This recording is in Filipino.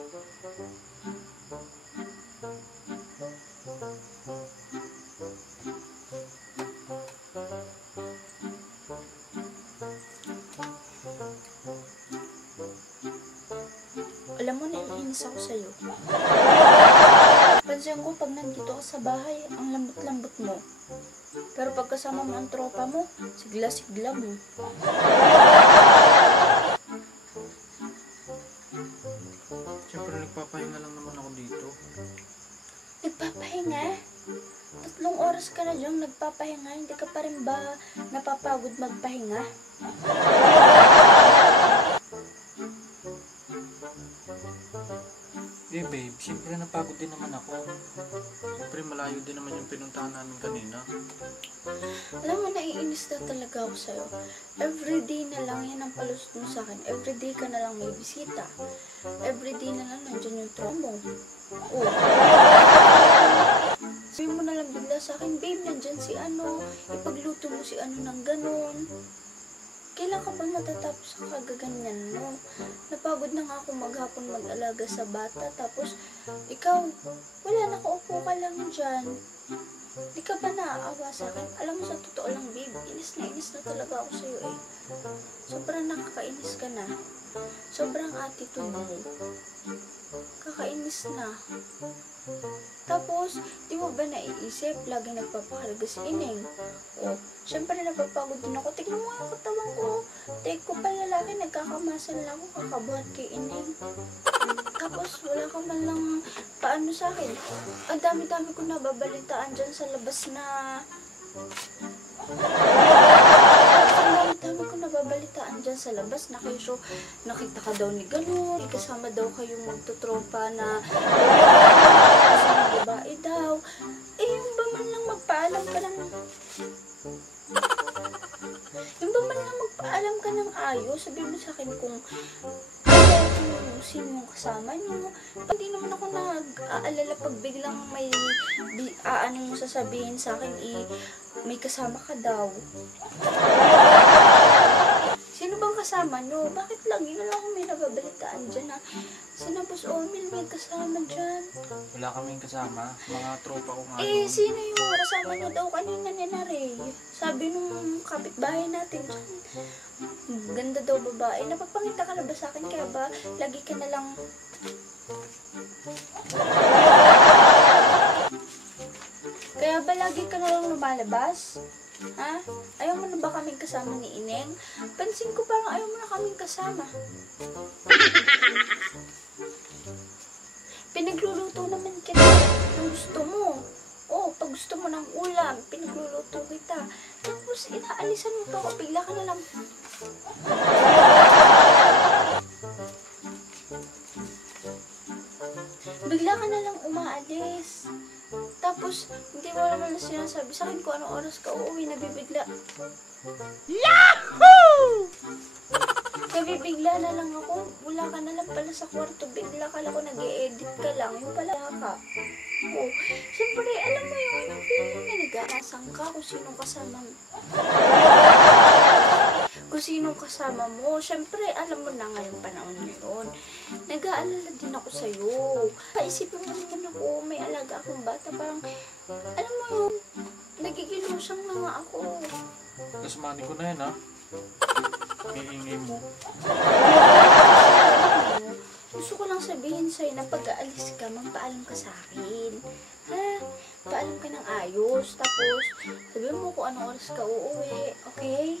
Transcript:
Alam mo, naiinis ako sa'yo. Pansin ko pag nandito ka sa bahay, ang lambot-lambot mo. Pero pag kasama mo ang tropa mo, sigla-sigla mo. Siyempre nagpapahinga lang naman ako dito. Nagpapahinga? 3 oras ka na diyang nagpapahinga, hindi ka pa rin ba napapagod magpahinga? Eh babe, siyempre napagod din naman ako. Siyempre malayo din naman yung pinuntahan namin kanina. Alam mo, naiinis na talaga ako sa'yo. Everyday na lang yan ang palusot mo sa akin. Everyday ka na lang may bisita. Everyday na lang nandyan yung tromo. Oh. Sabi mo na lang bigla sa akin, babe, nandyan si ano. Ipagluto mo si ano ng ganon. Kailan ka ba matatapos sa kagaganyan mo? Napagod na nga ako maghapon mag-alaga sa bata. Tapos, ikaw, wala, nakaupo ka lang dyan. Di ka ba naaawa sa akin? Alam mo, sa totoo lang, babe, inis na talaga ako sa'yo eh. Sobrang nakakainis ka na. Sobrang attitude mo. Kakainis na. Tapos, di mo ba naiisip, lagi nagpapahalaga si Ineng? O, syempre napapagod din ako. Tignan mo nga katawan ko. Take ko pa lalaki, nagkakamasan lang ako, kakabuhat kay Ineng. Tapos, wala ka man lang paano sa akin. Ang dami-dami ko nababalitaan dyan sa labas na... Ang dami ko nababalitaan dyan sa labas na kayo, so, nakita ka daw ni ganun, kasama daw kayong magtutropa na kasama babae daw. Eh, yung ba man lang magpaalam ka ng... Yung ba man lang magpaalam ka ng ayos, sabi mo sa akin kung sino yung kasama niyo. Hindi naman ako nag-aalala pag biglang may anong sasabihin sa akin, may kasama ka daw. Sino bang kasama niyo? Bakit lagi na lang may nababalitaan dyan na sinabos Omil may kasama dyan? Wala kaming kasama. Mga tropa ko nga. Eh, sino yung kasama niyo daw kanina ni Ray? Sabi nung kapitbahay natin dyan. Ganda daw babae. Napapangita ka na ba sa akin? Kaya ba lagi ka na lang... Kaya ba lagi ka na lang lumalabas? Ha? Ayaw mo na ba kaming kasama ni Ineng? Pansin ko parang ayaw mo na kaming kasama. Pinagluluto naman kita kung gusto mo. Oh, pag gusto mo ng ulam, pinagluluto kita. Tapos inaalisan mo pa ako, bigla ka na lang. Bigla ka na lang umaalis. Tapos, hindi mo naman na sinasabi sa akin kung anong oras ka uuwi, nabibigla. Yahoo! Nabibigla na lang ako. Wala ka na lang pala sa kwarto. Bigla ka lang ako, nag-e-edit ka lang. Yung pala ka. Oh, siyempre, alam mo yung feeling na nag-aasang ka kung sinong kasama mo. Kung sinong kasama mo. Siyempre, alam mo na ngayong panahon ngayon. Nag-aalala din ako sa'yo. Paisipin mo naman ako, may alaga akong bata. Parang, alam mo yun, nagigilusang na nga ako. Tapos mani ko na yan ha. Iingay mo. Gusto ko lang sabihin sa'yo na pag-aalis ka, magpaalam ka sa akin. Ha? Paalam ka ng ayos. Tapos, sabihin mo kung anong oras ka uuwi. Okay?